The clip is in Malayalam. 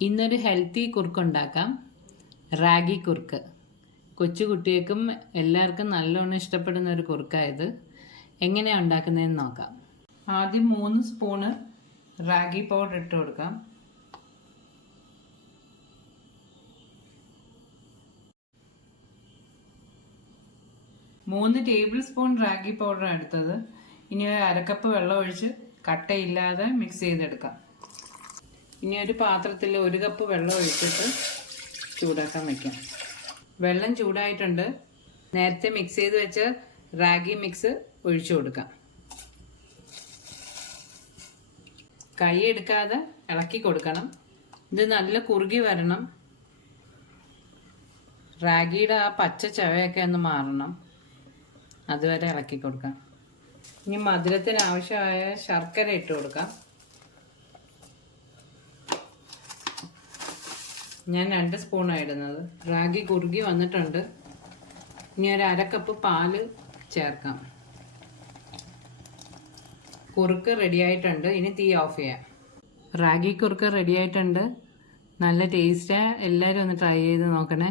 ഇന്നൊരു ഹെൽത്തി കുറുക്ക് ഉണ്ടാക്കാം. റാഗി കുറുക്ക്. കൊച്ചു കുട്ടികൾക്കും എല്ലാവർക്കും നല്ലോണം ഇഷ്ടപ്പെടുന്ന ഒരു കുറുക്കായത്. എങ്ങനെയാണ് ഉണ്ടാക്കുന്നതെന്ന് നോക്കാം. ആദ്യം മൂന്ന് സ്പൂണ് റാഗി പൗഡർ ഇട്ട് കൊടുക്കാം. മൂന്ന് ടേബിൾ സ്പൂൺ റാഗി പൗഡർ എടുത്തത്. ഇനി അരക്കപ്പ് വെള്ളം ഒഴിച്ച് കട്ടയില്ലാതെ മിക്സ് ചെയ്തെടുക്കാം. ഇനി ഒരു പാത്രത്തിൽ ഒരു കപ്പ് വെള്ളം ഒഴിച്ചിട്ട് ചൂടാക്കാൻ വയ്ക്കാം വെള്ളം ചൂടായിട്ടുണ്ട്. നേരത്തെ മിക്സ് ചെയ്ത് വെച്ച റാഗി മിക്സ് ഒഴിച്ചു കൊടുക്കാം. കൈ എടുക്കാതെ ഇളക്കി കൊടുക്കണം. ഇത് നല്ല കുറുകി വരണം. റാഗിയുടെ ആ പച്ച ചവയൊക്കെ ഒന്ന് മാറണം. അതുവരെ ഇളക്കി കൊടുക്കാം. ഇനി മധുരത്തിന് ആവശ്യമായ ശർക്കര ഇട്ട് കൊടുക്കാം. ഞാൻ രണ്ട് സ്പൂണാണ് ഇടുന്നത് റാഗി കുറുകി വന്നിട്ടുണ്ട്. ഇനി ഒരു അരക്കപ്പ് കപ്പ് പാൽ ചേർക്കാം. കുറുക്ക് റെഡി ആയിട്ടുണ്ട്. ഇനി തീ ഓഫ് ചെയ്യാം. റാഗി കുറുക്ക് റെഡി ആയിട്ടുണ്ട്. നല്ല ടേസ്റ്റാണ് എല്ലാവരും ഒന്ന് ട്രൈ ചെയ്ത് നോക്കണേ.